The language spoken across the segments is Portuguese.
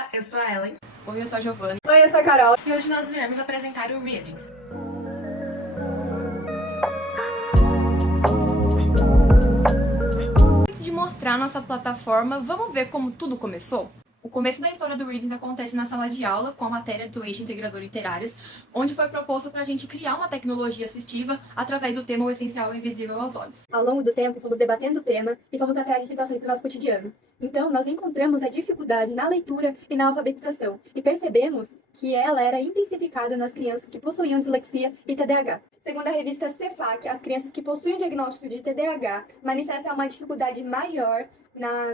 Olá, eu sou a Ellen. Oi, eu sou a Giovanna. Oi, eu sou a Carol. E hoje nós viemos apresentar o Readings. Antes de mostrar nossa plataforma, vamos ver como tudo começou? O começo da história do Readings acontece na sala de aula com a matéria do Eixo Integrador Literárias, onde foi proposto para a gente criar uma tecnologia assistiva através do tema O Essencial e Invisível aos Olhos. Ao longo do tempo, fomos debatendo o tema e fomos atrás de situações do nosso cotidiano. Então, nós encontramos a dificuldade na leitura e na alfabetização e percebemos que ela era intensificada nas crianças que possuíam dislexia e TDAH. Segundo a revista Cefac, as crianças que possuem o diagnóstico de TDAH manifestam uma dificuldade maior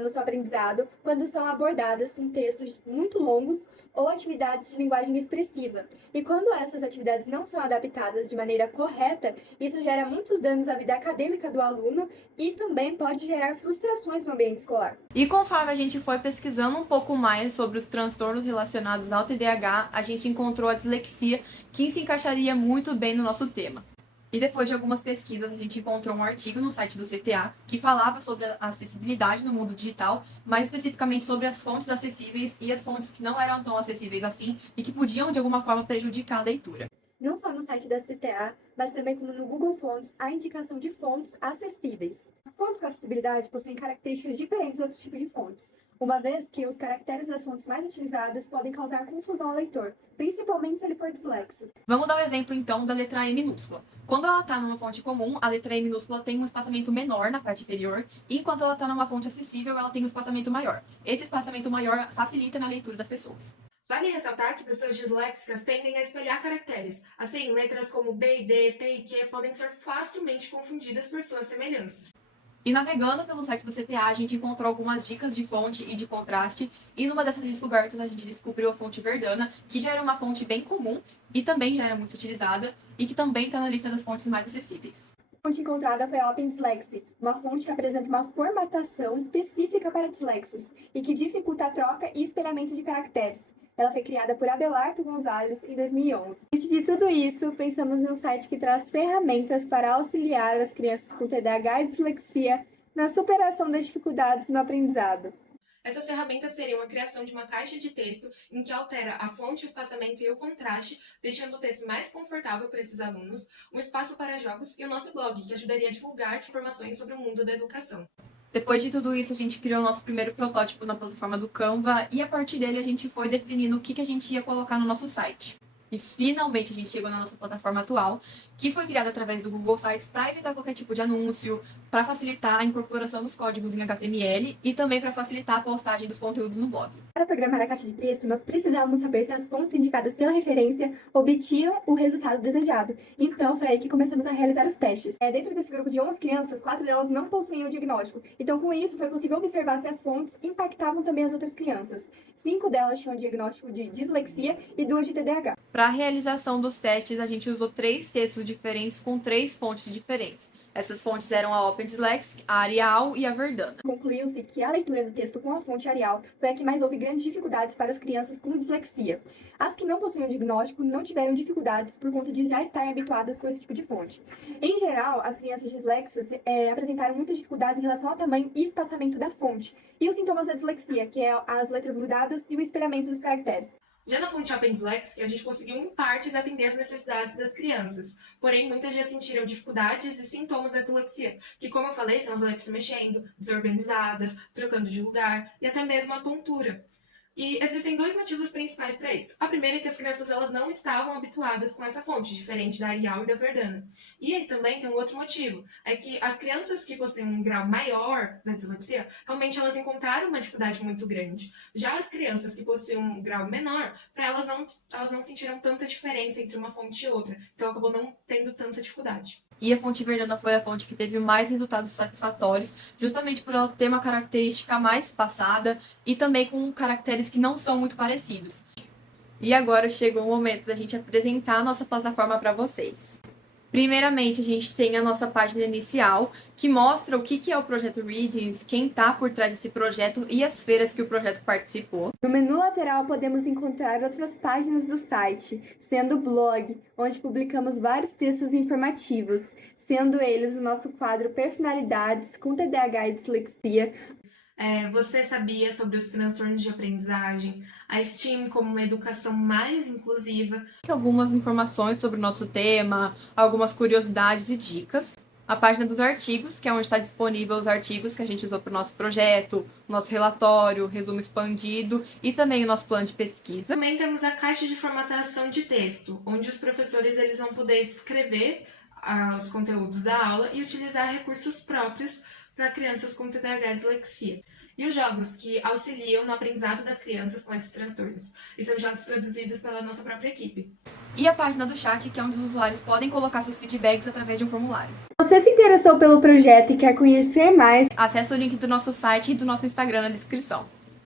no seu aprendizado quando são abordadas com textos muito longos ou atividades de linguagem expressiva. E quando essas atividades não são adaptadas de maneira correta, isso gera muitos danos à vida acadêmica do aluno e também pode gerar frustrações no ambiente escolar. E conforme a gente foi pesquisando um pouco mais sobre os transtornos relacionados ao TDAH, a gente encontrou a dislexia, que se encaixaria muito bem no nosso tema. E depois de algumas pesquisas, a gente encontrou um artigo no site do CTA que falava sobre a acessibilidade no mundo digital, mais especificamente sobre as fontes acessíveis e as fontes que não eram tão acessíveis assim e que podiam de alguma forma prejudicar a leitura. Não só no site da CTA, mas também como no Google Fontes, há indicação de fontes acessíveis. As fontes com acessibilidade possuem características diferentes de outros tipos de fontes, uma vez que os caracteres das fontes mais utilizadas podem causar confusão ao leitor, principalmente se ele for dislexo. Vamos dar um exemplo então da letra E minúscula. Quando ela está numa fonte comum, a letra E minúscula tem um espaçamento menor na parte inferior, e enquanto ela está numa fonte acessível, ela tem um espaçamento maior. Esse espaçamento maior facilita na leitura das pessoas. Vale ressaltar que pessoas disléxicas tendem a espelhar caracteres. Assim, letras como B, D, P e Q podem ser facilmente confundidas por suas semelhanças. E navegando pelo site do CTA, a gente encontrou algumas dicas de fonte e de contraste, e numa dessas descobertas a gente descobriu a fonte Verdana, que já era uma fonte bem comum e também já era muito utilizada, e que também está na lista das fontes mais acessíveis. A fonte encontrada foi a OpenDyslexie, uma fonte que apresenta uma formatação específica para dislexos e que dificulta a troca e espelhamento de caracteres. Ela foi criada por Abelardo Gonzalez em 2011. Diante de tudo isso, pensamos em um site que traz ferramentas para auxiliar as crianças com TDAH e dislexia na superação das dificuldades no aprendizado. Essas ferramentas seriam a criação de uma caixa de texto em que altera a fonte, o espaçamento e o contraste, deixando o texto mais confortável para esses alunos, um espaço para jogos e o nosso blog, que ajudaria a divulgar informações sobre o mundo da educação. Depois de tudo isso, a gente criou o nosso primeiro protótipo na plataforma do Canva, e a partir dele a gente foi definindo o que a gente ia colocar no nosso site. E finalmente a gente chegou na nossa plataforma atual, que foi criada através do Google Sites para evitar qualquer tipo de anúncio, para facilitar a incorporação dos códigos em HTML e também para facilitar a postagem dos conteúdos no blog. Para programar a caixa de texto, nós precisávamos saber se as fontes indicadas pela referência obtinham o resultado desejado. Então, foi aí que começamos a realizar os testes. Dentro desse grupo de 11 crianças, 4 delas não possuíam o diagnóstico. Então, com isso, foi possível observar se as fontes impactavam também as outras crianças. 5 delas tinham o diagnóstico de dislexia e 2 de TDAH. Para a realização dos testes, a gente usou 3 textos diferentes com 3 fontes diferentes. Essas fontes eram a OpenDyslexie, a Arial e a Verdana. Concluiu-se que a leitura do texto com a fonte Arial foi a que mais houve grandes dificuldades para as crianças com dislexia. As que não possuíam diagnóstico não tiveram dificuldades por conta de já estarem habituadas com esse tipo de fonte. Em geral, as crianças dislexas apresentaram muitas dificuldades em relação ao tamanho e espaçamento da fonte, e os sintomas da dislexia, que é as letras grudadas e o espelhamento dos caracteres. Já na fonte OpenDyslexie, a gente conseguiu em partes atender as necessidades das crianças, porém muitas já sentiram dificuldades e sintomas da dislexia, que como eu falei, são as letras se mexendo, desorganizadas, trocando de lugar e até mesmo a tontura. E existem 2 motivos principais para isso. A primeira é que as crianças elas não estavam habituadas com essa fonte, diferente da Arial e da Verdana. E aí também tem um outro motivo, é que as crianças que possuem um grau maior da dislexia, realmente elas encontraram uma dificuldade muito grande. Já as crianças que possuem um grau menor, para elas não sentiram tanta diferença entre uma fonte e outra, então acabou não tendo tanta dificuldade. E a fonte Verdana foi a fonte que teve mais resultados satisfatórios, justamente por ela ter uma característica mais espaçada e também com caracteres que não são muito parecidos. E agora chegou o momento da gente apresentar a nossa plataforma para vocês. Primeiramente, a gente tem a nossa página inicial, que mostra o que é o projeto Readings, quem está por trás desse projeto e as feiras que o projeto participou. No menu lateral podemos encontrar outras páginas do site, sendo o blog, onde publicamos vários textos informativos, sendo eles o nosso quadro Personalidades com TDAH e Dislexia. Você sabia sobre os transtornos de aprendizagem, a STEAM como uma educação mais inclusiva. Algumas informações sobre o nosso tema, algumas curiosidades e dicas. A página dos artigos, que é onde está disponível os artigos que a gente usou para o nosso projeto, nosso relatório, resumo expandido e também o nosso plano de pesquisa. Também temos a caixa de formatação de texto, onde os professores eles vão poder escrever os conteúdos da aula e utilizar recursos próprios para crianças com TDAH e dislexia. E os jogos que auxiliam no aprendizado das crianças com esses transtornos. E são jogos produzidos pela nossa própria equipe. E a página do chat, que é onde os usuários podem colocar seus feedbacks através de um formulário. Se você se interessou pelo projeto e quer conhecer mais, Acesse o link do nosso site e do nosso Instagram na descrição.